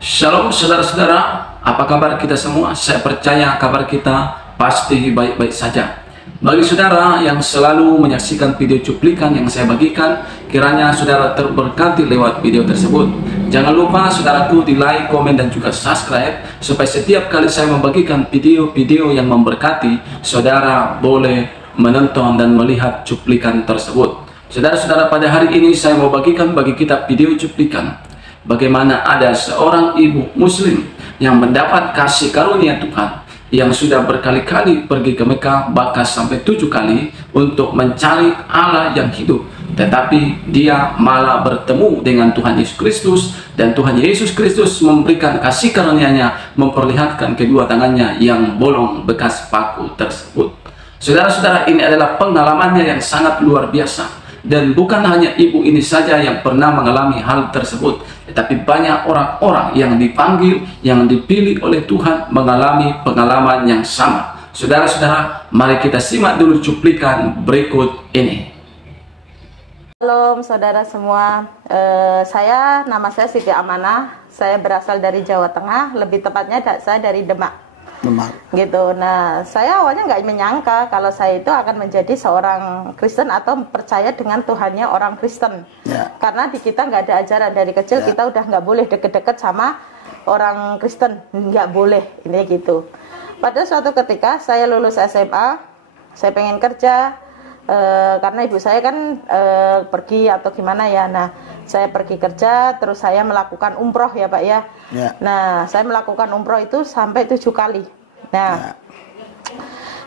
Shalom saudara-saudara, apa kabar kita semua? Saya percaya kabar kita pasti baik-baik saja. Bagi saudara yang selalu menyaksikan video cuplikan yang saya bagikan, kiranya saudara terberkati lewat video tersebut. Jangan lupa saudaraku di like, komen, dan juga subscribe, supaya setiap kali saya membagikan video-video yang memberkati, saudara boleh menonton dan melihat cuplikan tersebut. Saudara-saudara, pada hari ini saya mau bagikan bagi kita video cuplikan bagaimana ada seorang ibu muslim yang mendapat kasih karunia Tuhan, yang sudah berkali-kali pergi ke Mekah, bahkan sampai 7 kali untuk mencari Allah yang hidup, tetapi dia malah bertemu dengan Tuhan Yesus Kristus, dan Tuhan Yesus Kristus memberikan kasih karunia-Nya, memperlihatkan kedua tangannya yang bolong bekas paku tersebut. Saudara-saudara, ini adalah pengalamannya yang sangat luar biasa. Dan bukan hanya ibu ini saja yang pernah mengalami hal tersebut, tetapi banyak orang-orang yang dipanggil, yang dipilih oleh Tuhan mengalami pengalaman yang sama. Saudara-saudara, mari kita simak dulu cuplikan berikut ini. Shalom saudara semua, nama saya Siti Amanah, saya berasal dari Jawa Tengah, lebih tepatnya saya dari Demak. Gitu. Nah, saya awalnya nggak menyangka kalau saya itu akan menjadi seorang Kristen atau percaya dengan Tuhannya orang Kristen. Karena di kita nggak ada ajaran dari kecil, kita udah nggak boleh deket-deket sama orang Kristen, nggak boleh, ini gitu. Pada suatu ketika saya lulus SMA, saya pengen kerja, karena ibu saya kan pergi atau gimana ya. Nah, saya pergi kerja, terus saya melakukan umroh ya Pak ya. Nah, saya melakukan umroh itu sampai 7 kali. Nah,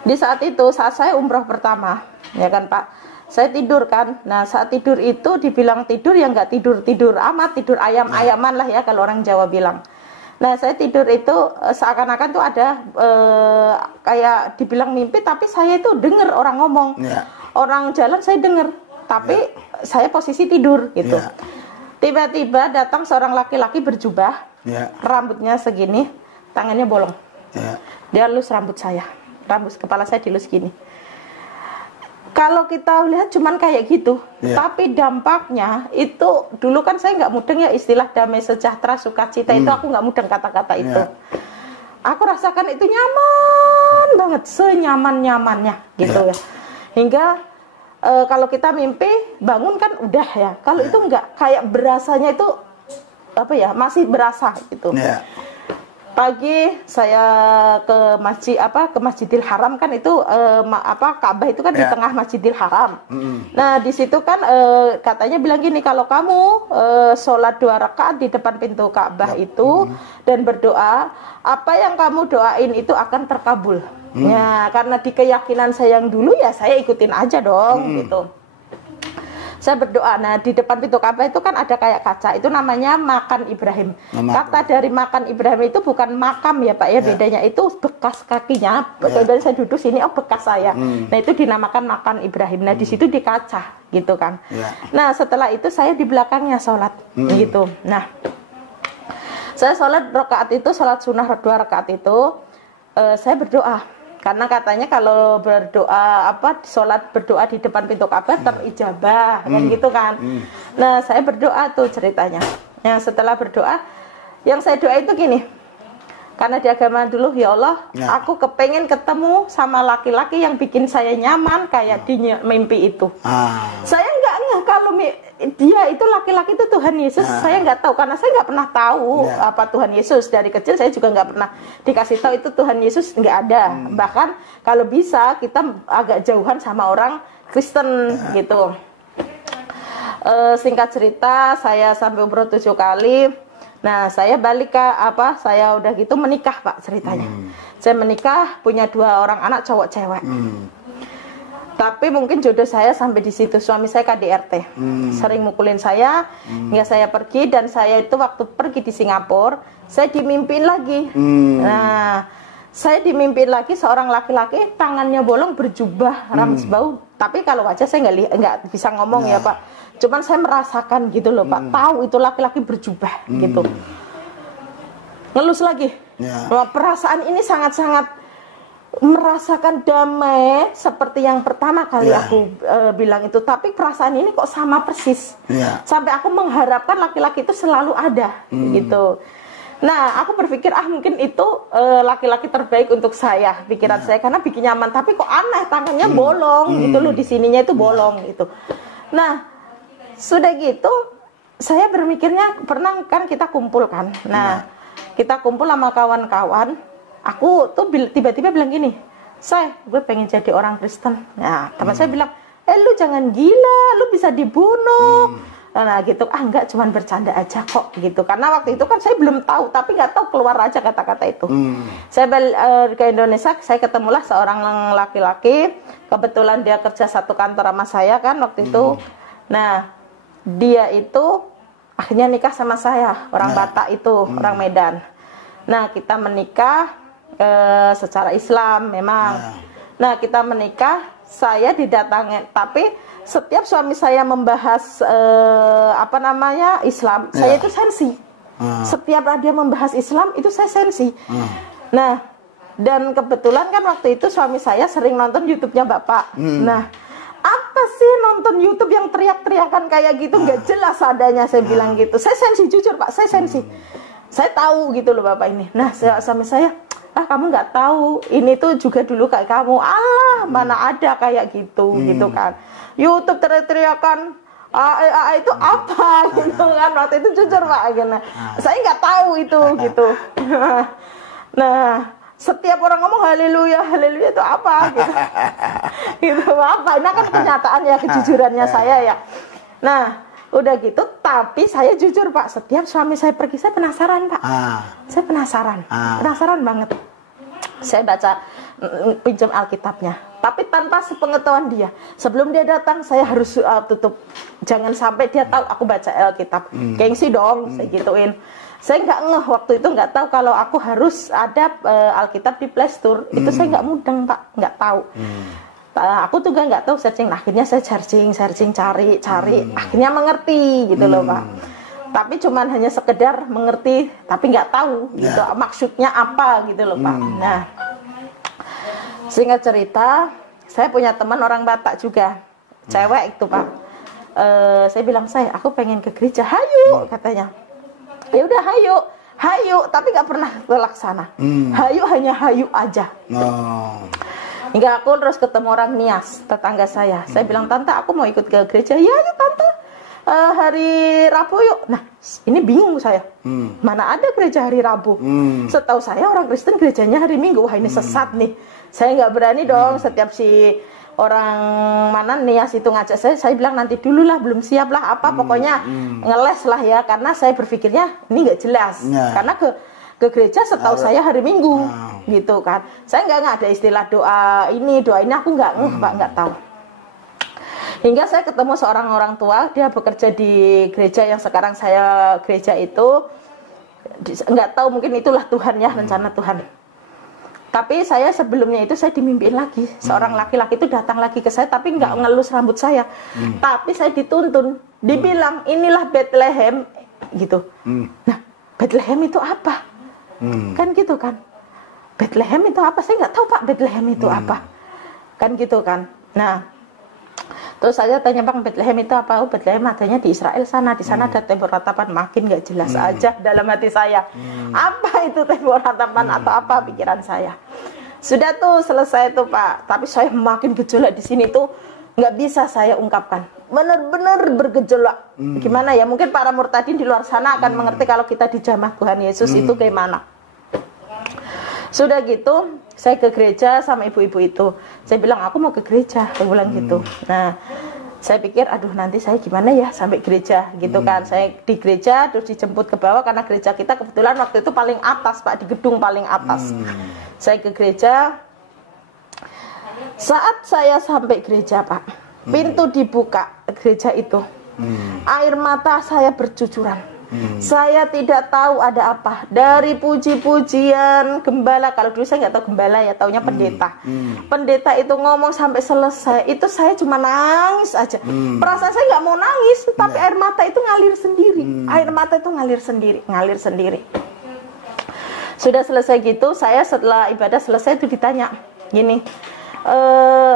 di saat itu, saat saya umroh pertama, ya kan Pak, saya tidur kan. Nah, saat tidur itu dibilang tidur ya nggak tidur amat, tidur ayam-ayaman lah ya kalau orang Jawa bilang. Nah, saya tidur itu seakan-akan tuh ada kayak dibilang mimpi, tapi saya itu dengar orang ngomong. Orang jalan saya dengar, tapi saya posisi tidur gitu. Tiba-tiba datang seorang laki-laki berjubah, rambutnya segini, tangannya bolong. Dia elus rambut saya, rambut kepala saya dilus gini. Kalau kita lihat cuman kayak gitu, tapi dampaknya itu dulu kan saya nggak mudeng ya, istilah damai sejahtera sukacita itu aku nggak mudeng kata-kata itu. Aku rasakan itu nyaman banget, senyaman-nyamannya gitu ya. Hingga kalau kita mimpi bangun kan udah ya. Kalau itu enggak, kayak berasanya itu apa ya, masih berasa gitu. Pagi saya ke masjid ke Masjidil Haram kan itu Ka'bah itu kan di tengah Masjidil Haram. Nah, di situ kan katanya bilang gini, kalau kamu sholat 2 rakaat di depan pintu Ka'bah itu dan berdoa, apa yang kamu doain itu akan terkabul. Ya, karena di keyakinan saya yang dulu ya saya ikutin aja dong gitu. Saya berdoa. Nah, di depan pintu Ka'bah itu kan ada kayak kaca, itu namanya makam Ibrahim. Kata dari makam Ibrahim itu bukan makam ya Pak ya, bedanya itu bekas kakinya. Dari saya duduk sini, oh bekas saya. Nah, itu dinamakan makam Ibrahim. Nah, di situ di kaca gitu kan. Nah, setelah itu saya di belakangnya sholat gitu. Nah, saya sholat rakaat itu, sholat sunnah 2 rakaat itu, saya berdoa. Karena katanya kalau berdoa sholat berdoa di depan pintu Ka'bah terijabah kan gitu kan. Nah, saya berdoa tuh ceritanya. Yang setelah berdoa, yang saya doa itu gini. Karena di agama dulu, ya Allah, aku kepengen ketemu sama laki-laki yang bikin saya nyaman kayak di mimpi itu. Saya nggak kalau dia itu laki-laki itu Tuhan Yesus, saya nggak tahu karena saya nggak pernah tahu apa Tuhan Yesus. Dari kecil saya juga nggak pernah dikasih tahu itu Tuhan Yesus, nggak ada. Bahkan kalau bisa kita agak jauhan sama orang Kristen gitu. Singkat cerita, saya sampai umroh 7 kali. Nah, saya balik ke saya udah gitu menikah Pak ceritanya. Saya menikah, punya 2 orang anak cowok cewek. Tapi mungkin jodoh saya sampai di situ. Suami saya KDRT, sering mukulin saya, hingga saya pergi. Dan saya itu waktu pergi di Singapura, saya dimimpiin lagi. Nah, saya dimimpiin lagi seorang laki-laki, tangannya bolong, berjubah, rambut bau. Tapi kalau wajah saya nggak bisa ngomong ya Pak. Cuman saya merasakan gitu loh Pak, tahu itu laki-laki berjubah gitu. Ngelus lagi. Perasaan ini sangat-sangat merasakan damai seperti yang pertama kali aku bilang itu, tapi perasaan ini kok sama persis. Sampai aku mengharapkan laki-laki itu selalu ada gitu. Nah, aku berpikir mungkin itu laki-laki terbaik untuk saya, pikiran saya, karena bikin nyaman. Tapi kok aneh, tangannya bolong gitu loh, di sininya itu bolong gitu. Nah, sudah gitu, saya berpikirnya pernah kan kita kumpul kan. Nah, kita kumpul sama kawan-kawan. Aku tuh tiba-tiba bilang gini, gue pengen jadi orang Kristen. Nah, teman saya bilang, lu jangan gila, lu bisa dibunuh. Nah gitu, enggak, cuman bercanda aja kok gitu. Karena waktu itu kan saya belum tahu, tapi nggak tahu, keluar aja kata-kata itu. Saya ke Indonesia, saya ketemulah seorang laki-laki. Kebetulan dia kerja satu kantor sama saya kan waktu itu. Nah, dia itu akhirnya nikah sama saya, orang Batak itu, orang Medan. Nah, kita menikah secara Islam memang. Nah, kita menikah, saya didatangi, tapi setiap suami saya membahas Islam, saya itu sensi. Setiap dia membahas Islam itu saya sensi. Nah, dan kebetulan kan waktu itu suami saya sering nonton YouTube-nya Bapak. Nah, apa sih nonton YouTube yang teriak-teriakan kayak gitu, nggak jelas adanya, saya bilang gitu. Saya sensi, jujur Pak, saya sensi. Saya tahu gitu loh Bapak ini. Nah, suami saya, kamu nggak tahu, ini tuh juga dulu kayak kamu. Mana ada kayak gitu, gitu kan. YouTube teriak-teriakan itu apa gitu kan, waktu itu jujur Pak, gitu. Saya nggak tahu itu gitu. Nah, setiap orang ngomong haleluya, haleluya itu apa gitu. Gitu apa? Ini kan kenyataan ya, kejujurannya saya ya. Nah, udah gitu, tapi saya jujur Pak, setiap suami saya pergi saya penasaran Pak. Saya penasaran banget. Saya baca, pinjam Alkitabnya, tapi tanpa sepengetahuan dia. Sebelum dia datang, saya harus tutup. Jangan sampai dia tahu aku baca Alkitab. Gengsi dong, saya gituin. Saya nggak ngeh waktu itu, nggak tahu kalau aku harus ada Alkitab di Play Store. Itu saya nggak mudeng Pak, nggak tahu. Aku juga nggak tahu searching. Nah, akhirnya saya searching, cari. Akhirnya mengerti gitu loh Pak. Tapi cuman hanya sekedar mengerti, tapi nggak tahu gitu maksudnya apa gitu loh Pak. Nah, singkat cerita, saya punya teman orang Batak juga, cewek itu Pak. Saya bilang, aku pengen ke gereja, hayu katanya. Ya udah hayu, tapi nggak pernah terlaksana. Hayu hanya hayu aja. Hingga aku terus ketemu orang Nias, tetangga saya. Saya bilang, tante aku mau ikut ke gereja. Ya yuk tante, hari Rabu yuk. Nah, ini bingung saya. Mana ada gereja hari Rabu? Setahu saya orang Kristen gerejanya hari Minggu. Wah, ini sesat nih. Saya nggak berani dong setiap si orang mana Nias itu ngajak saya bilang nanti dulu lah, belum siap lah apa, pokoknya ngeles lah ya, karena saya berpikirnya ini nggak jelas. Karena ke gereja setahu saya hari Minggu gitu kan. Saya nggak ada istilah doa ini aku nggak tahu. Hingga saya ketemu seorang orang tua, dia bekerja di gereja yang sekarang saya gereja itu. Nggak tahu, mungkin itulah Tuhan ya, rencana Tuhan. Tapi saya sebelumnya itu saya dimimpiin lagi, seorang laki-laki itu datang lagi ke saya, tapi nggak ngelus rambut saya. Tapi saya dituntun, dibilang inilah Bethlehem gitu. Nah, Bethlehem itu apa? Kan gitu kan. Bethlehem itu apa? Saya nggak tahu Pak, Bethlehem itu apa. Kan gitu kan. Nah, terus saya tanya, Bang, Bethlehem itu apa? Oh, Bethlehem adanya di Israel sana. Di sana ada tembok ratapan. Makin nggak jelas aja dalam hati saya. Apa itu tembok ratapan atau apa pikiran saya? Sudah tuh selesai tuh Pak. Tapi saya makin gejolak di sini tuh nggak bisa saya ungkapkan. Benar-benar bergejolak. Gimana ya? Mungkin para murtadin di luar sana akan mengerti kalau kita dijamah Tuhan Yesus itu gimana. Sudah gitu, saya ke gereja sama ibu-ibu itu. Saya bilang, aku mau ke gereja, saya bilang gitu. Nah, saya pikir, aduh nanti saya gimana ya sampai gereja gitu kan. Saya di gereja, terus dijemput ke bawah, karena gereja kita kebetulan waktu itu paling atas Pak, di gedung paling atas. Saya ke gereja. Saat saya sampai gereja Pak, pintu dibuka gereja itu. Air mata saya bercucuran. Saya tidak tahu ada apa. Dari puji-pujian gembala, kalau dulu saya nggak tahu gembala ya, taunya pendeta. Pendeta itu ngomong sampai selesai, itu saya cuma nangis aja. Perasaan saya nggak mau nangis, tapi air mata itu ngalir sendiri. Air mata itu ngalir sendiri. Sudah selesai gitu, saya setelah ibadah selesai itu ditanya, gini,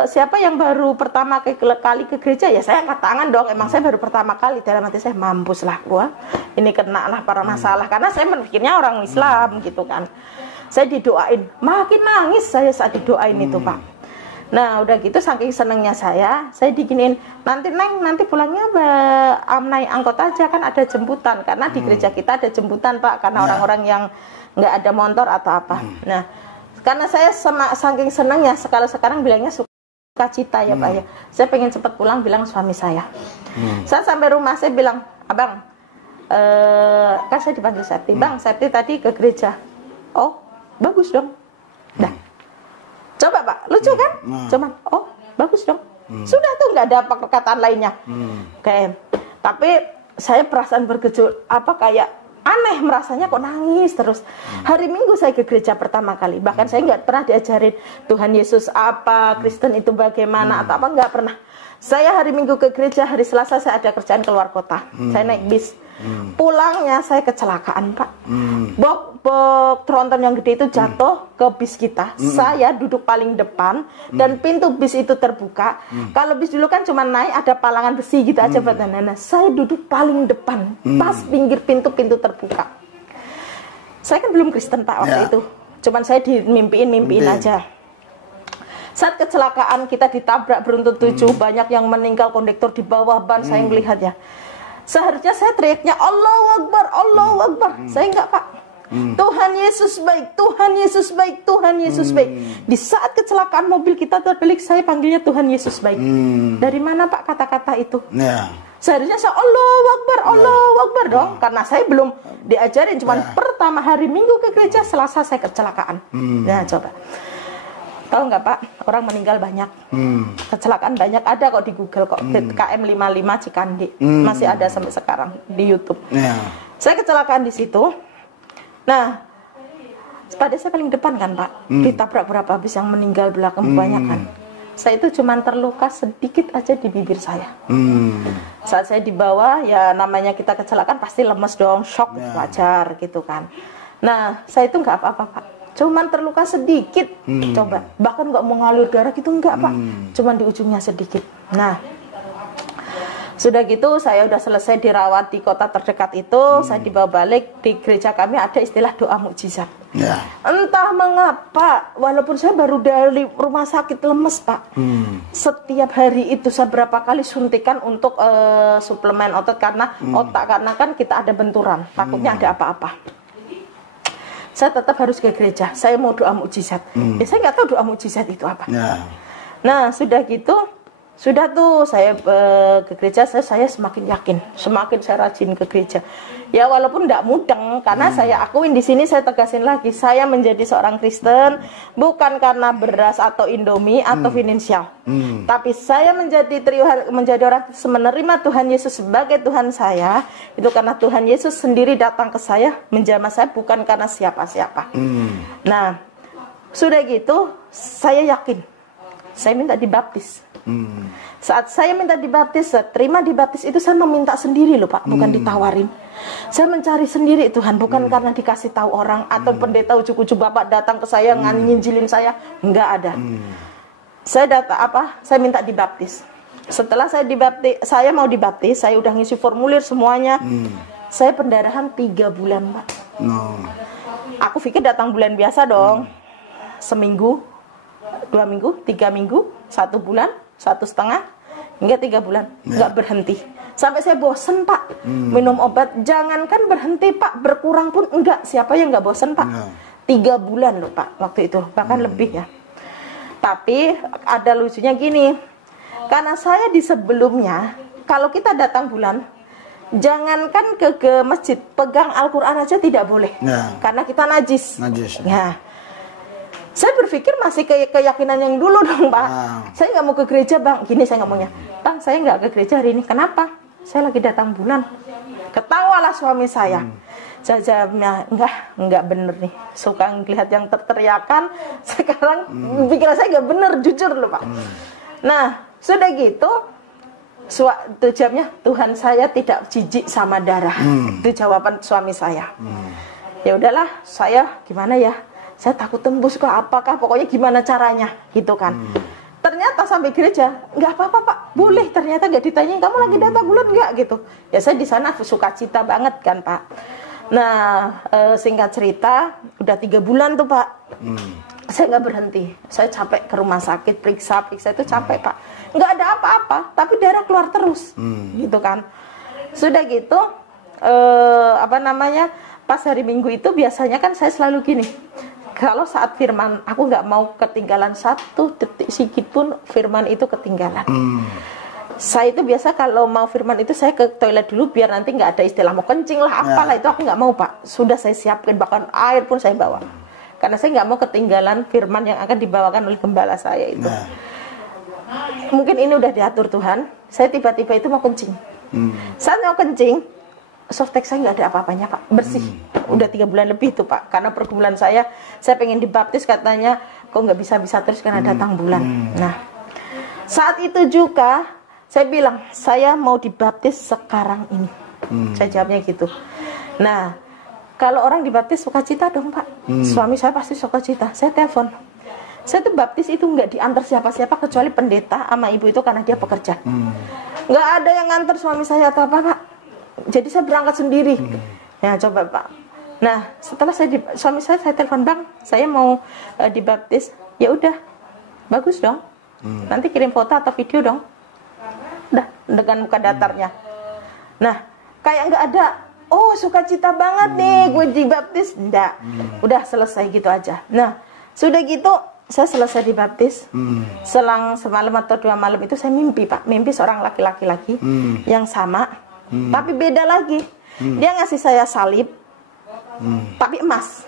siapa yang baru pertama kali ke gereja, ya saya angkat tangan dong. Emang saya baru pertama kali. Dalam hati saya, mampus lah gua, ini kena lah para masalah, karena saya berpikirnya orang Islam gitu kan. Saya didoain, makin nangis saya saat didoain itu Pak. Nah udah gitu saking senengnya saya diginiin, nanti Neng, nanti pulangnya naik angkot aja, kan ada jemputan, karena di gereja kita ada jemputan Pak, karena orang-orang yang nggak ada motor atau apa. Nah karena saya saking senengnya, sekarang bilangnya sukacita ya Pak ya, saya pengen cepet pulang, bilang suami saya. Saya sampai rumah saya bilang, abang, kan saya dipanggil Septi, Bang Septi tadi ke gereja. Oh bagus dong. Dah, coba Pak, lucu kan? Cuman, oh bagus dong. Sudah tuh, nggak ada perkataan lainnya. Kayak, tapi saya perasaan bergejolak, kayak aneh, merasanya kok nangis terus. Hari Minggu saya ke gereja pertama kali, bahkan saya nggak pernah diajarin Tuhan Yesus apa, Kristen itu bagaimana atau apa, nggak pernah. Saya hari Minggu ke gereja, hari Selasa saya ada kerjaan keluar kota, saya naik bis. Pulangnya saya kecelakaan Pak. Box tronton yang gede itu jatuh ke bis kita. Saya duduk paling depan dan pintu bis itu terbuka. Kalau bis dulu kan cuma naik ada palangan besi gitu aja badannya. Saya duduk paling depan, pas pinggir pintu terbuka. Saya kan belum Kristen Pak waktu itu. Cuman saya dimimpiin aja. Saat kecelakaan kita ditabrak beruntun 7, banyak yang meninggal, kondektor di bawah ban, saya melihat ya. Seharusnya saya teriaknya Allahu Akbar, Allahu Akbar. Saya enggak Pak. Tuhan Yesus baik, Tuhan Yesus baik, Tuhan Yesus baik. Di saat kecelakaan mobil kita terbelik, saya panggilnya Tuhan Yesus baik. Dari mana Pak kata-kata itu? Seharusnya saya Allahu Akbar, Allahu Akbar dong. Karena saya belum diajarin, cuman pertama hari Minggu ke gereja, Selasa saya kecelakaan. Nah coba, tahu nggak Pak, orang meninggal banyak, kecelakaan banyak, ada kok di Google kok, KM 55 Cikandi, masih ada sampai sekarang di YouTube. Saya kecelakaan di situ. Nah, pada saya paling depan kan Pak, ditabrak berapa bis yang meninggal belakang kebanyakan. Saya itu cuma terluka sedikit aja di bibir saya. Saat saya dibawa, ya namanya kita kecelakaan pasti lemes dong, shock, wajar gitu kan. Nah, saya itu nggak apa-apa Pak. Cuman terluka sedikit, coba, bahkan nggak mau ngalir darah gitu, enggak Pak, cuman di ujungnya sedikit. Nah, sudah gitu saya udah selesai dirawat di kota terdekat itu, saya dibawa balik. Di gereja kami ada istilah doa mukjizat. Entah mengapa, walaupun saya baru dari rumah sakit lemes Pak, setiap hari itu saya berapa kali suntikan untuk suplemen otot karena kan kita ada benturan, takutnya ada apa-apa. Saya tetap harus ke gereja. Saya mau doa mukjizat. Ya saya nggak tahu doa mukjizat itu apa. Nah sudah gitu, sudah tuh saya ke gereja. Saya semakin yakin, semakin saya rajin ke gereja. Ya walaupun tidak mudeng, karena saya akuin di sini, saya tegasin lagi, saya menjadi seorang Kristen bukan karena beras atau Indomie atau finansial, tapi saya menjadi orang menerima Tuhan Yesus sebagai Tuhan saya itu karena Tuhan Yesus sendiri datang ke saya, menjamah saya, bukan karena siapa-siapa. Nah sudah gitu saya yakin, saya minta dibaptis. Saat saya minta dibaptis, saya terima dibaptis itu, saya meminta sendiri loh Pak, bukan ditawarin. Saya mencari sendiri Tuhan, bukan karena dikasih tahu orang atau pendeta ujuk-ujuk Bapak datang ke saya nginjilin saya, enggak ada. Saya saya minta dibaptis. Setelah saya mau dibaptis, saya udah ngisi formulir semuanya. Saya pendarahan 3 bulan Pak. Aku pikir datang bulan biasa dong, seminggu, 2 minggu, 3 minggu, 1 bulan, 1,5, hingga 3 bulan, nggak berhenti. Sampai saya bosen Pak, minum obat. Jangankan berhenti Pak, berkurang pun enggak. Siapa yang nggak bosen Pak? 3 bulan loh Pak, waktu itu, bahkan lebih ya. Tapi ada lucunya gini, karena saya di sebelumnya, kalau kita datang bulan, jangankan ke masjid, pegang Al-Quran aja tidak boleh, karena kita najis. Saya berpikir masih keyakinan yang dulu dong Pak. Saya nggak mau ke gereja Bang. Gini saya ngomongnya, Bang saya nggak ke gereja hari ini. Kenapa? Saya lagi datang bulan. Ketawalah suami saya. Saya jawabnya, enggak bener nih. Suka ngelihat yang teriakan. Sekarang pikiran saya nggak bener, jujur loh Pak. Nah sudah gitu, itu jawabnya, Tuhan saya tidak jijik sama darah. Itu jawaban suami saya. Ya udahlah, saya gimana ya? Saya takut tembus kok, apakah pokoknya gimana caranya gitu kan. Ternyata sampai gereja, nggak apa-apa Pak, boleh. Ternyata nggak ditanyain, kamu lagi data bulan nggak gitu. Ya saya di sana sukacita banget kan Pak. Nah, singkat cerita, udah 3 bulan tuh Pak. Saya nggak berhenti. Saya capek ke rumah sakit, periksa itu capek Pak. Nggak ada apa-apa, tapi darah keluar terus, gitu kan. Sudah gitu, pas hari Minggu itu biasanya kan saya selalu gini. Kalau saat firman, aku nggak mau ketinggalan 1 detik sedikit pun firman itu ketinggalan. Saya itu biasa kalau mau firman itu saya ke toilet dulu biar nanti nggak ada istilah mau kencing lah apalah, itu aku nggak mau Pak. Sudah saya siapkan, bahkan air pun saya bawa. Karena saya nggak mau ketinggalan firman yang akan dibawakan oleh gembala saya itu. Mungkin ini udah diatur Tuhan. Saya tiba-tiba itu mau kencing. Saat mau kencing, softtek saya nggak ada apa-apanya Pak, bersih. Udah 3 bulan lebih tuh Pak. Karena pergumulan saya pengen dibaptis, katanya kok nggak bisa-bisa terus karena datang bulan. Nah, saat itu juga saya bilang, saya mau dibaptis sekarang ini. Saya jawabnya gitu. Nah, kalau orang dibaptis sukacita dong Pak. Suami saya pasti sukacita. Saya telepon. Saya tuh baptis itu nggak diantar siapa-siapa kecuali pendeta sama ibu itu karena dia pekerja. Nggak ada yang nganter suami saya atau apa Pak. Jadi saya berangkat sendiri. Ya coba Pak. Nah, setelah suami saya telepon, Bang, saya mau dibaptis. Ya udah, bagus dong. Nanti kirim foto atau video dong. Udah, dengan muka datarnya. Nah, kayak nggak ada, oh sukacita banget nih gue dibaptis. Enggak, udah selesai gitu aja. Nah, sudah gitu saya selesai dibaptis. Selang semalam atau 2 malam itu saya mimpi Pak. Mimpi seorang laki-laki lagi yang sama, tapi beda lagi. Dia ngasih saya salib, tapi emas.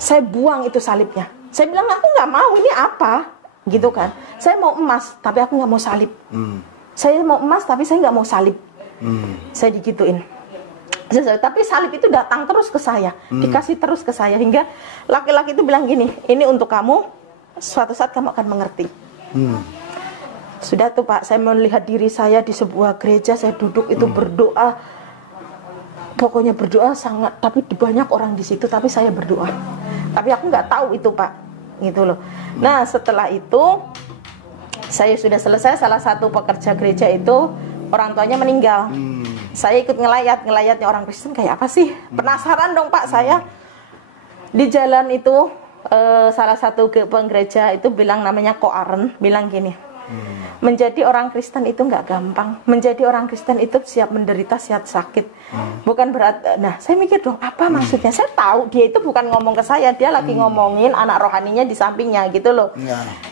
Saya buang itu salibnya. Saya bilang, aku nggak mau, ini apa? Gitu kan. Saya mau emas, tapi aku nggak mau salib. Saya mau emas, tapi saya nggak mau salib. Saya digituin. Tapi salib itu datang terus ke saya, dikasih terus ke saya, hingga laki-laki itu bilang gini, ini untuk kamu, suatu saat kamu akan mengerti. Sudah tuh Pak, saya melihat diri saya di sebuah gereja, saya duduk itu berdoa, pokoknya berdoa sangat, tapi banyak orang di situ, tapi saya berdoa. Tapi aku nggak tahu itu Pak, gitu loh. Nah setelah itu saya sudah selesai, salah satu pekerja gereja itu orang tuanya meninggal. Saya ikut ngelayatnya orang Kristen kayak apa sih? Penasaran dong Pak saya. Di jalan itu salah satu penggereja itu bilang, namanya Ko Aren, bilang gini, menjadi orang Kristen itu nggak gampang. Menjadi orang Kristen itu siap menderita, siap sakit. Bukan berat. Nah, saya mikir dong, apa maksudnya? Saya tahu dia itu bukan ngomong ke saya, dia lagi ngomongin anak rohaninya di sampingnya gitu loh.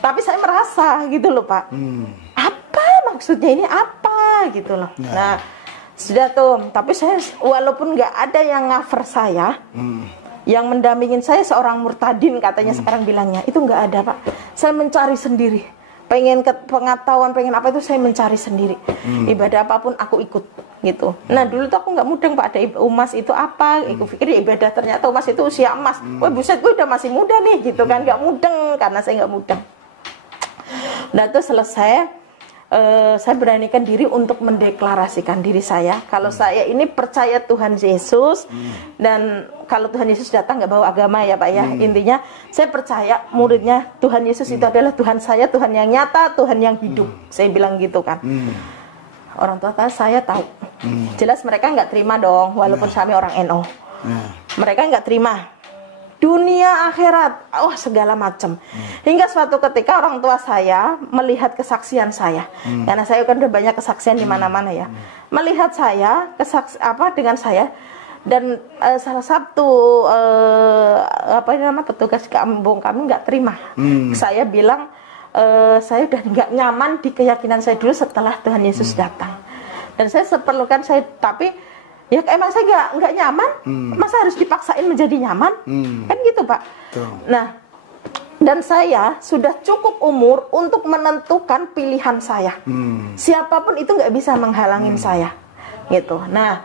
Tapi saya merasa gitu loh Pak. Apa maksudnya ini apa gitu loh. Nah, sudah tuh. Tapi saya walaupun nggak ada yang cover saya, yang mendampingin saya seorang murtadin katanya sekarang bilangnya, itu nggak ada Pak. Saya mencari sendiri. Pengen pengetahuan, pengen apa itu saya mencari sendiri. Ibadah apapun aku ikut gitu. Nah dulu tuh aku nggak mudeng Pak, ada umas itu apa, aku pikir ibadah, ternyata umas itu usia emas. Wah buset, gue udah masih muda nih gitu kan, nggak mudeng karena saya nggak mudeng. Nah itu selesai, saya beranikan diri untuk mendeklarasikan diri saya kalau saya ini percaya Tuhan Yesus, dan kalau Tuhan Yesus datang nggak bawa agama ya Pak ya. Intinya saya percaya muridnya Tuhan Yesus itu adalah Tuhan saya, Tuhan yang nyata, Tuhan yang hidup. Saya bilang gitu kan. Orang tua saya tahu. Jelas mereka nggak terima dong, walaupun kami orang NO. Mereka nggak terima. Dunia akhirat, segala macam. Hingga suatu ketika orang tua saya melihat kesaksian saya, karena saya kan udah banyak kesaksian di mana-mana ya. Melihat saya dengan saya, dan salah satu petugas kampung kami nggak terima. Saya bilang saya udah nggak nyaman di keyakinan saya dulu setelah Tuhan Yesus datang. Dan saya seperlukan tapi ya emang saya nggak nyaman, masa harus dipaksain menjadi nyaman? Kan gitu Pak. Nah, dan saya sudah cukup umur untuk menentukan pilihan saya. Siapapun itu nggak bisa menghalangin saya, gitu. Nah,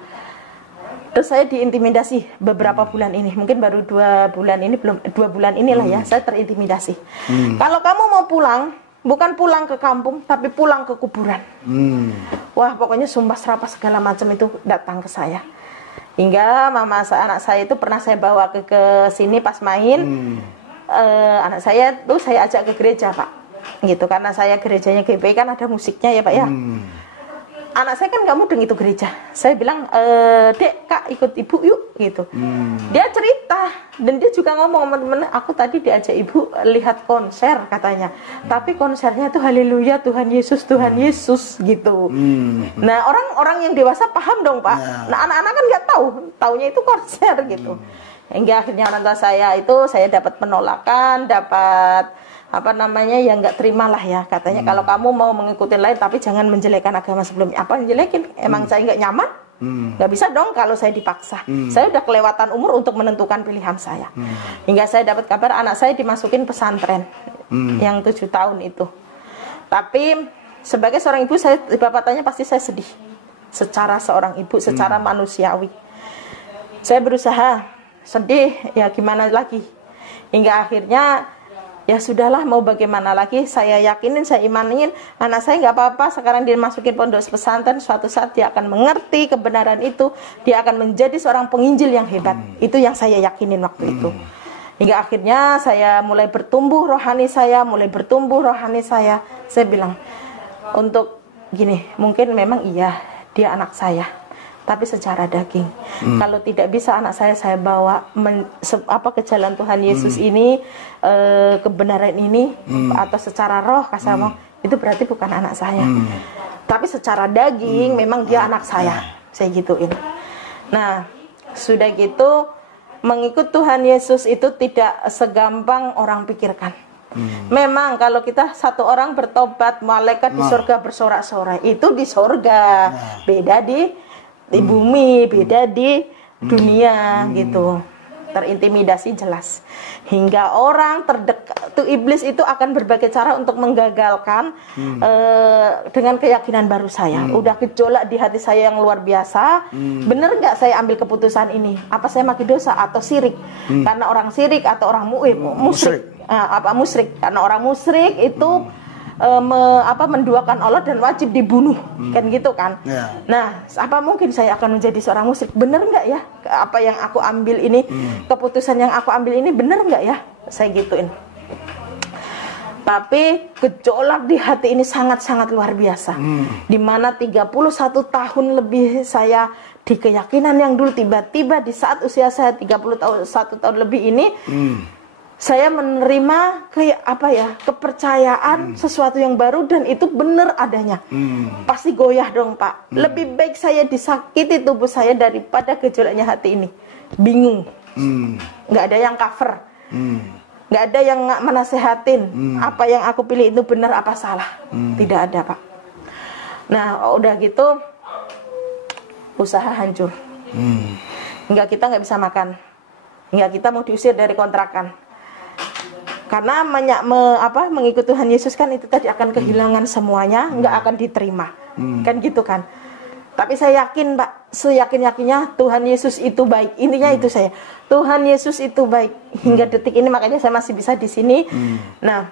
terus saya diintimidasi beberapa bulan ini, mungkin baru 2 bulan ini, belum 2 bulan inilah ya, saya terintimidasi. Kalau kamu mau pulang, bukan pulang ke kampung, tapi pulang ke kuburan. Wah, pokoknya sumpah serapah segala macam itu datang ke saya. Hingga anak saya itu pernah saya bawa ke sini pas main. Anak saya tuh saya ajak ke gereja Pak. gitu, karena saya gerejanya GPI kan ada musiknya ya Pak ya. Anak saya kan nggak mudeng itu gereja. Saya bilang, Dek, Kak ikut ibu yuk gitu. Dia cerita dan dia juga ngomong, teman-teman, aku tadi diajak ibu lihat konser katanya. Tapi konsernya itu haleluya Tuhan Yesus, Tuhan Yesus gitu. Nah orang-orang yang dewasa paham dong Pak. Nah anak-anak kan nggak tahu, taunya itu konser gitu. Hingga akhirnya orang tua saya itu saya dapat penolakan, dapat apa namanya ya nggak terima lah ya katanya, kalau kamu mau mengikuti lain tapi jangan menjelekkan agama sebelumnya. Apa menjelekin, emang saya nggak nyaman, nggak bisa dong kalau saya dipaksa. Saya udah kelewatan umur untuk menentukan pilihan saya. Hingga saya dapat kabar anak saya dimasukin pesantren yang 7 tahun itu. Tapi sebagai seorang ibu, saya bapak tanya pasti saya sedih secara seorang ibu, secara manusiawi. Saya berusaha sedih ya, gimana lagi, hingga akhirnya ya sudahlah, mau bagaimana lagi. Saya yakinin, saya imanin anak saya nggak apa-apa. Sekarang dia masukin pondok pesantren, suatu saat dia akan mengerti kebenaran itu, dia akan menjadi seorang penginjil yang hebat. Itu yang saya yakinin waktu itu. Hingga akhirnya saya mulai bertumbuh rohani saya, Saya bilang, untuk gini, mungkin memang iya dia anak saya, tapi secara daging. Kalau tidak bisa anak saya bawa ke jalan Tuhan Yesus ini, kebenaran ini, atau secara roh kasar, itu berarti bukan anak saya. Tapi secara daging memang dia anak saya gituin. Nah sudah gitu, mengikut Tuhan Yesus itu tidak segampang orang pikirkan. Memang kalau kita satu orang bertobat, malaikat di surga bersorak-sorai, itu di surga, beda di bumi, beda di dunia gitu. Terintimidasi jelas. Hingga orang terdekat tuh, iblis itu akan berbagai cara untuk menggagalkan dengan keyakinan baru saya. Udah gejolak di hati saya yang luar biasa. Bener nggak saya ambil keputusan ini? Apa saya makin dosa atau syirik? Karena orang syirik atau orang musyrik. Musyrik? Karena orang musyrik itu menduakan Allah dan wajib dibunuh, kan gitu kan. Nah, apa mungkin saya akan menjadi seorang musyrik? Bener nggak ya apa yang aku ambil ini, keputusan yang aku ambil ini bener nggak ya? Saya gituin. Tapi gejolak di hati ini sangat-sangat luar biasa. Dimana 31 tahun lebih saya di keyakinan yang dulu, tiba-tiba di saat usia saya 31 tahun lebih ini, saya menerima kepercayaan sesuatu yang baru, dan itu benar adanya. Pasti goyah dong Pak. Lebih baik saya disakiti tubuh saya daripada gejolaknya hati ini. Bingung. Nggak ada yang cover. Nggak ada yang menasehatin. Apa yang aku pilih itu benar apa salah. Tidak ada Pak. Nah udah gitu, usaha hancur. Hingga kita nggak bisa makan. Hingga kita mau diusir dari kontrakan. Karena mengikut Tuhan Yesus kan itu tadi akan kehilangan semuanya, nggak akan diterima, kan gitu kan. Tapi saya yakin Pak, seyakin-yakinnya Tuhan Yesus itu baik. Intinya itu saya, Tuhan Yesus itu baik hingga detik ini, makanya saya masih bisa di sini. Nah,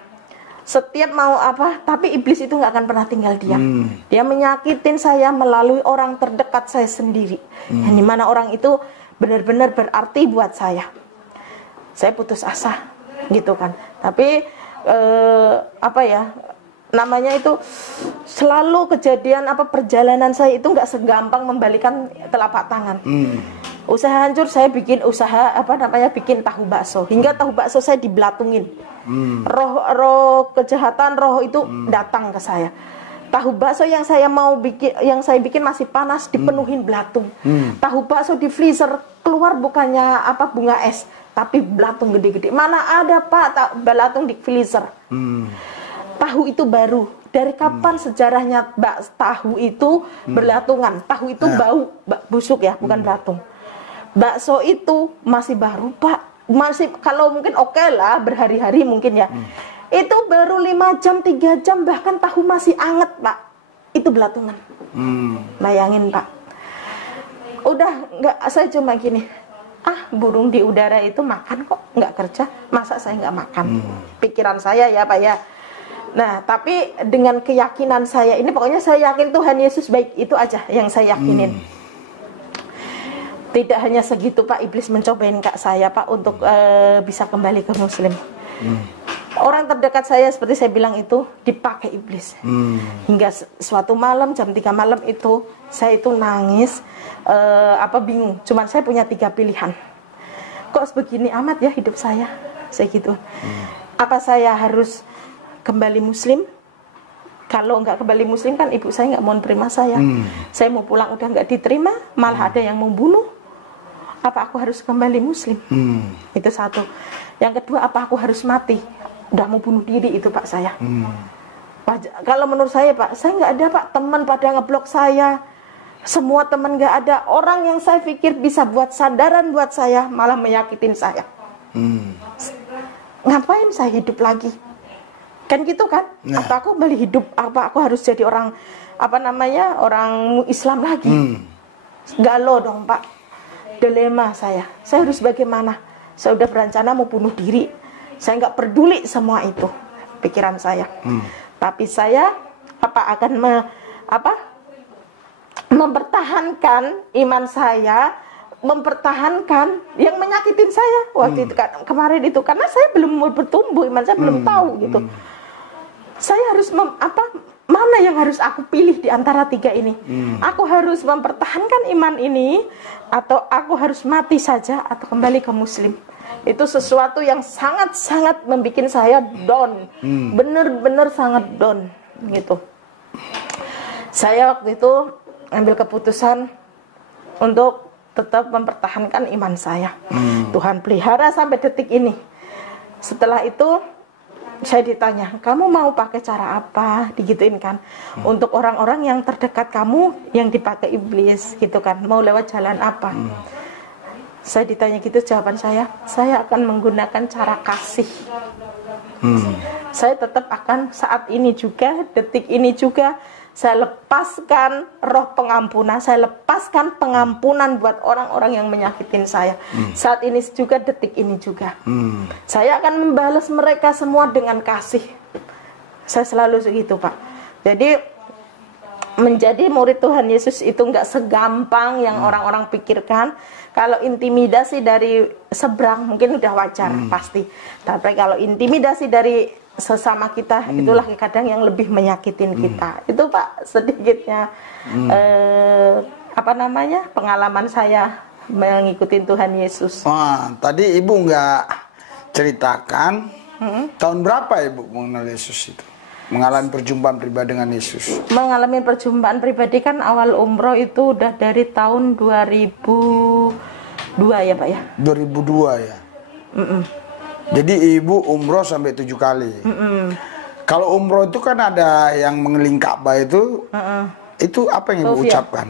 setiap mau tapi iblis itu nggak akan pernah tinggal diam. Dia menyakitin saya melalui orang terdekat saya sendiri, yang dimana orang itu benar-benar berarti buat saya. Saya putus asa. Gitu kan, tapi namanya itu selalu kejadian perjalanan saya itu nggak segampang membalikan telapak tangan. Usaha hancur, saya bikin usaha bikin tahu bakso, hingga tahu bakso saya dibelatungin. Roh kejahatan, roh itu datang ke saya. Tahu bakso yang saya bikin masih panas, dipenuhin belatung. Tahu bakso di freezer, keluar bukannya bunga es, tapi belatung gede-gede. Mana ada Pak belatung di freezer. Tahu itu baru. Dari kapan sejarahnya tahu itu berlatungan? Tahu itu bau busuk ya, bukan belatung. Bakso itu masih baru Pak. Masih, kalau mungkin oke lah berhari-hari mungkin ya. Itu baru 5 jam, 3 jam, bahkan tahu masih anget Pak. Itu belatungan. Bayangin Pak. Udah nggak, saya cuma gini, burung di udara itu makan kok, nggak kerja, masa saya nggak makan. Pikiran saya ya Pak ya. Nah tapi dengan keyakinan saya ini, pokoknya saya yakin Tuhan Yesus baik, itu aja yang saya yakinin. Tidak hanya segitu Pak, iblis mencobain Kak saya Pak untuk bisa kembali ke Muslim. Orang terdekat saya seperti saya bilang itu dipakai iblis. Hingga suatu malam jam 3 malam itu saya itu nangis, bingung. Cuman saya punya 3 pilihan. Kok begini amat ya hidup saya gitu. Apa saya harus kembali muslim? Kalau nggak kembali muslim kan ibu saya nggak mau terima saya. Saya mau pulang udah nggak diterima, malah ada yang mau bunuh. Apa aku harus kembali muslim? Itu satu. Yang kedua, apa aku harus mati? Udah mau bunuh diri itu Pak saya. Kalau menurut saya Pak, saya nggak ada Pak, teman pada ngeblok saya. Semua teman nggak ada. Orang yang saya pikir bisa buat sandaran buat saya malah menyakitin saya. Ngapain saya hidup lagi? Kan gitu kan? Nah. Apa aku balik hidup? Apa aku harus jadi orang orang Islam lagi? Galau dong Pak. Dilema saya harus bagaimana? Saya udah berencana mau bunuh diri. Saya nggak peduli semua itu pikiran saya. Tapi saya akan mempertahankan iman saya, mempertahankan yang menyakitin saya waktu itu kan, kemarin itu, karena saya belum bertumbuh, iman saya belum tahu gitu. Saya harus mana yang harus aku pilih di antara 3 ini? Aku harus mempertahankan iman ini, atau aku harus mati saja, atau kembali ke muslim. Itu sesuatu yang sangat-sangat membuat saya down, bener-bener sangat down gitu. Saya waktu itu ambil keputusan untuk tetap mempertahankan iman saya. Tuhan pelihara sampai detik ini. Setelah itu saya ditanya, kamu mau pakai cara apa? Digituin kan. Untuk orang-orang yang terdekat kamu yang dipakai iblis gitu kan, mau lewat jalan apa? Saya ditanya gitu, jawaban saya akan menggunakan cara kasih. Saya tetap akan saat ini juga, detik ini juga, saya lepaskan roh pengampunan, saya lepaskan pengampunan buat orang-orang yang menyakitin saya. Saat ini juga, detik ini juga. Saya akan membalas mereka semua dengan kasih. Saya selalu segitu Pak. Jadi menjadi murid Tuhan Yesus itu nggak segampang yang orang-orang pikirkan. Kalau intimidasi dari seberang mungkin udah wajar pasti. Tapi kalau intimidasi dari sesama kita, itulah kadang yang lebih menyakitin kita. Itu Pak sedikitnya pengalaman saya mengikuti Tuhan Yesus. Wah, tadi Ibu nggak ceritakan tahun berapa Ibu mengenal Yesus itu? Mengalami perjumpaan pribadi dengan Yesus. Mengalami perjumpaan pribadi kan awal umroh itu udah dari tahun 2002 ya Pak ya? 2002 ya? Jadi Ibu umroh sampai 7 kali? Kalau umroh itu kan ada yang mengelilingi Ka'bah itu apa yang Ibu ucapkan?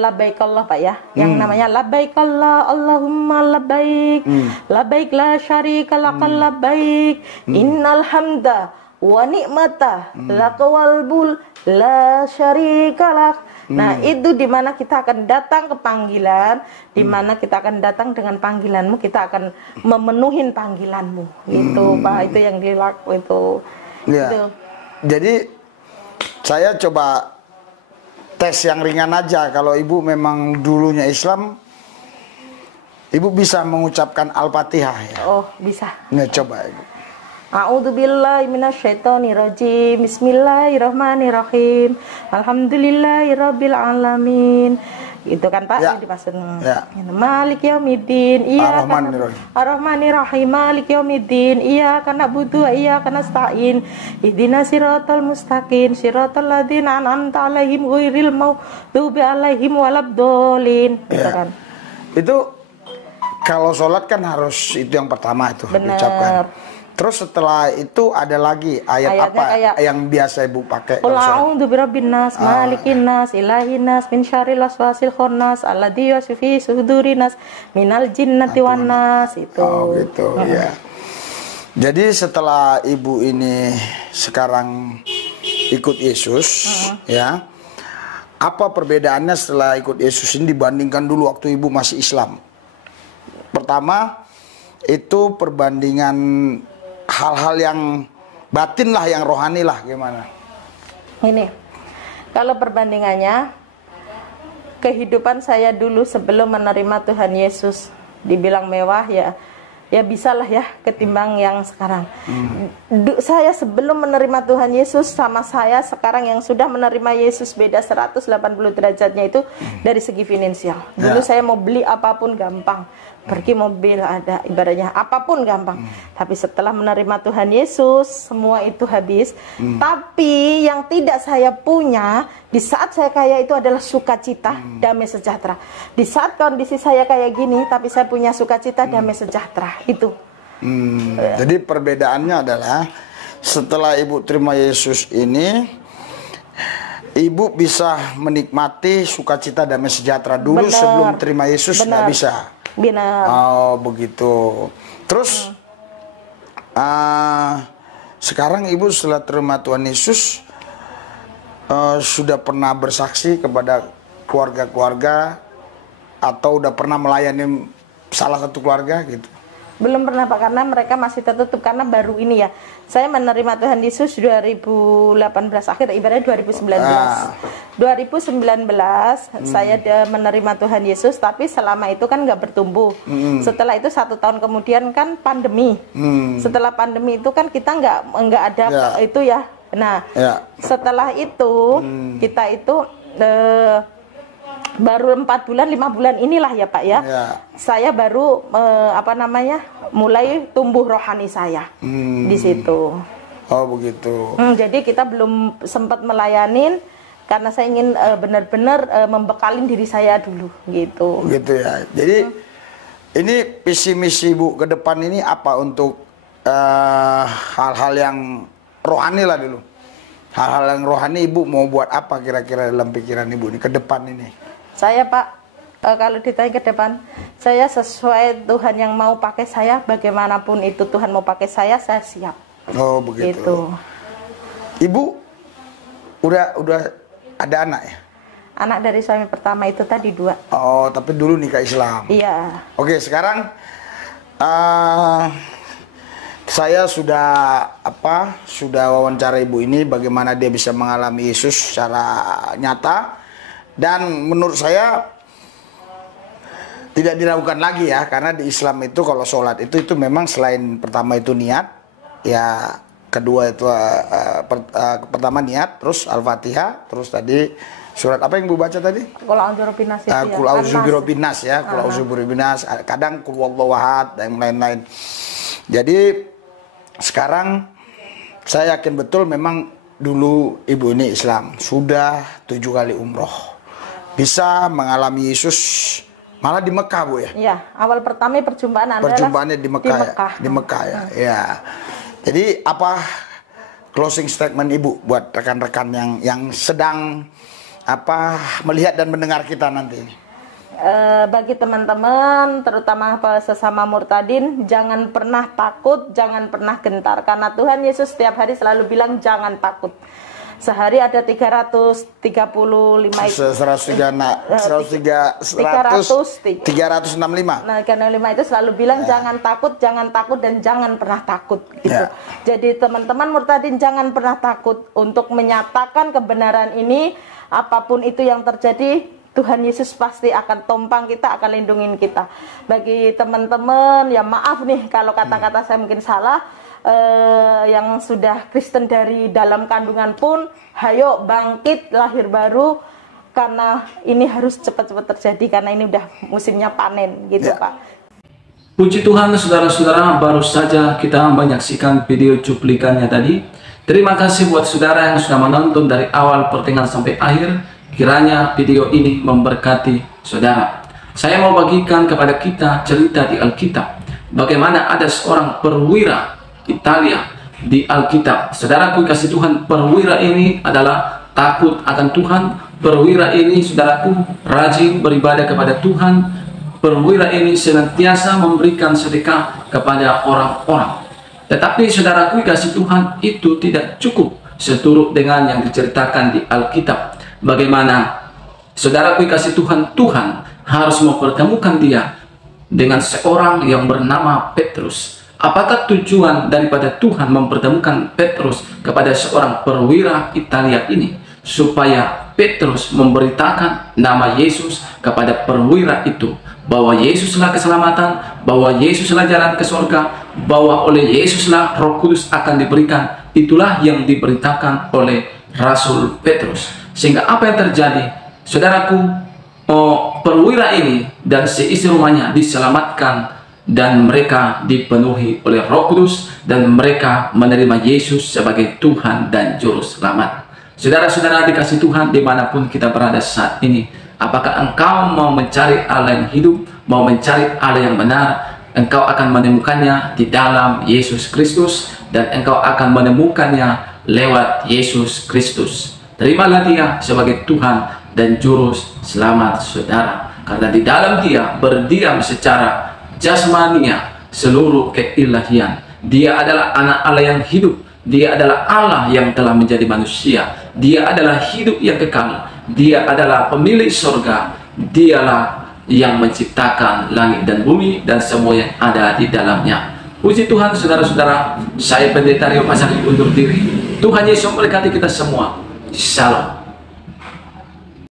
Labbaik Allah Pak ya, yang namanya labbaik Allah, Allahumma labbaik, labbaik la syarika lakal labbaik, innal hamda wa ni'mata lakawal bul la syarikalak. Nah itu dimana kita akan datang ke panggilan, dimana kita akan datang dengan panggilanmu, kita akan memenuhi panggilanmu gitu Pak. Itu yang dilakukan itu ya. Gitu. Jadi saya coba tes yang ringan aja. Kalau Ibu memang dulunya Islam, Ibu bisa mengucapkan Al-Fatihah ya? Oh bisa. Nah coba Ibu. A'udzubillahi minasyaitonirrajim. Bismillahirrahmanirrahim. Alhamdulillahirabbil alamin. Gitu kan Pak? Ya. Ya. Malik yaumiddin. Iya kan. Ar-Rahmanirrahim. Malik yaumiddin. Iya karena butuh. Iya karena stain. Ihdinas siratal mustaqim. Siratal ladzina an'amta 'alaihim ghairil maghdubi 'alaihim waladdallin. Gitu kan. Itu kalau sholat kan harus itu yang pertama itu diucapkan. Terus setelah itu ada lagi ayat apa yang biasa Ibu pakai? Qul a'udzu birabbin nas, malikin nas, ilahin nas, min syarril waswasil khannas, alladzi yuwaswisu fi sudurin nas, minal jinnati wan nas. Itu. Oh gitu ya. Jadi setelah Ibu ini sekarang ikut Yesus ya. Apa perbedaannya setelah ikut Yesus ini dibandingkan dulu waktu Ibu masih Islam? Pertama itu perbandingan hal-hal yang batin lah, yang rohani lah, gimana? Ini, kalau perbandingannya, kehidupan saya dulu sebelum menerima Tuhan Yesus, dibilang mewah ya, ya bisalah ya ketimbang yang sekarang. Saya sebelum menerima Tuhan Yesus sama saya sekarang yang sudah menerima Yesus beda 180 derajatnya itu dari segi finansial. Dulu saya mau beli apapun gampang, pergi mobil ada, ibaratnya apapun gampang. Tapi setelah menerima Tuhan Yesus semua itu habis. Tapi yang tidak saya punya di saat saya kaya itu adalah sukacita, damai sejahtera. Di saat kondisi saya kayak gini tapi saya punya sukacita, damai sejahtera itu. Jadi perbedaannya adalah setelah Ibu terima Yesus ini, Ibu bisa menikmati sukacita damai sejahtera. Dulu sebelum terima Yesus nggak bisa. Benar. Oh begitu. Terus sekarang Ibu setelah terima Tuhan Yesus sudah pernah bersaksi kepada keluarga-keluarga atau udah pernah melayani salah satu keluarga gitu? Belum pernah Pak, karena mereka masih tertutup karena baru ini ya. Saya menerima Tuhan Yesus 2018 akhir, ibaratnya 2019. 2019 saya menerima Tuhan Yesus, tapi selama itu kan nggak bertumbuh. Setelah itu 1 tahun kemudian kan pandemi. Setelah pandemi itu kan kita nggak ada itu ya. Nah setelah itu kita itu baru 4 bulan 5 bulan inilah ya Pak ya, saya baru mulai tumbuh rohani saya di situ. Oh begitu. Jadi kita belum sempat melayanin karena saya ingin benar-benar membekalin diri saya dulu gitu. Gitu ya. Jadi ini visi misi Ibu ke depan ini apa untuk hal-hal yang rohani lah dulu. Hal-hal yang rohani Ibu mau buat apa kira-kira dalam pikiran Ibu ini ke depan ini? Saya Pak, kalau ditanya ke depan, saya sesuai Tuhan yang mau pakai saya, bagaimanapun itu Tuhan mau pakai saya siap. Oh begitu. Gitu. Ibu udah ada anak ya? Anak dari suami pertama itu tadi 2. Oh tapi dulu nikah Islam. Iya. Oke sekarang saya sudah wawancara Ibu ini bagaimana dia bisa mengalami Yesus secara nyata. Dan menurut saya tidak diragukan lagi ya, karena di Islam itu kalau sholat itu memang selain pertama itu niat, ya kedua itu pertama niat, terus Al-Fatihah, terus tadi surat apa yang Ibu baca tadi? Qul a'udzu birabbinas ya, Qul a'udzu birabbinas, kadang Qul huwallahu ahad dan lain-lain. Jadi sekarang saya yakin betul memang dulu Ibu ini Islam, sudah 7 kali umroh. Bisa mengalami Yesus malah di Mekah Bu ya? Iya, awal pertama perjumpaannya di Mekah. Di Mekah ya. Ya. Jadi apa closing statement Ibu buat rekan-rekan yang sedang melihat dan mendengar kita nanti ini? Bagi teman-teman, terutama sesama murtadin, jangan pernah takut, jangan pernah gentar, karena Tuhan Yesus setiap hari selalu bilang jangan takut. Sehari ada 335 Nah, 365 itu selalu bilang jangan takut dan jangan pernah takut gitu. Jadi teman-teman murtadin jangan pernah takut untuk menyatakan kebenaran ini. Apapun itu yang terjadi, Tuhan Yesus pasti akan tompang kita, akan lindungin kita. Bagi teman-teman ya maaf nih kalau kata-kata saya mungkin salah, yang sudah Kristen dari dalam kandungan pun, hayo bangkit lahir baru, karena ini harus cepat-cepat terjadi, karena ini udah musimnya panen gitu Pak. Puji Tuhan saudara-saudara, baru saja kita menyaksikan video cuplikannya tadi. Terima kasih buat saudara yang sudah menonton dari awal pertengahan sampai akhir. Kiranya video ini memberkati saudara. Saya mau bagikan kepada kita cerita di Alkitab, bagaimana ada seorang perwira Italia di Alkitab. Saudaraku kasih Tuhan, perwira ini adalah takut akan Tuhan. Perwira ini saudaraku rajin beribadah kepada Tuhan. Perwira ini senantiasa memberikan sedekah kepada orang-orang. Tetapi saudaraku kasih Tuhan, itu tidak cukup seturut dengan yang diceritakan di Alkitab. Bagaimana saudaraku kasih Tuhan, Tuhan harus mempertemukan dia dengan seorang yang bernama Petrus. Apakah tujuan daripada Tuhan mempertemukan Petrus kepada seorang perwira Italia ini? Supaya Petrus memberitakan nama Yesus kepada perwira itu. bahwa Yesuslah keselamatan, bahwa Yesuslah jalan ke surga, bahwa oleh Yesuslah Roh Kudus akan diberikan. Itulah yang diberitakan oleh Rasul Petrus. Sehingga apa yang terjadi, saudaraku, perwira ini dan seisi rumahnya diselamatkan, dan mereka dipenuhi oleh Roh Kudus, dan mereka menerima Yesus sebagai Tuhan dan Juru Selamat. Saudara-saudara dikasih Tuhan, dimanapun kita berada saat ini, apakah engkau mau mencari Allah yang hidup, mau mencari Allah yang benar? Engkau akan menemukannya di dalam Yesus Kristus, dan engkau akan menemukannya lewat Yesus Kristus. Terimalah Dia sebagai Tuhan dan Juru Selamat saudara, karena di dalam Dia berdiam secara jasmania seluruh keilahian. Dia adalah anak Allah yang hidup. Dia adalah Allah yang telah menjadi manusia. Dia adalah hidup yang kekal. Dia adalah pemilik surga. Dialah yang menciptakan langit dan bumi dan semua yang ada di dalamnya. Puji Tuhan, saudara-saudara. Saya Pendeta Rio Pasari undur diri. Tuhan Yesus memberkati kita semua. Shalom.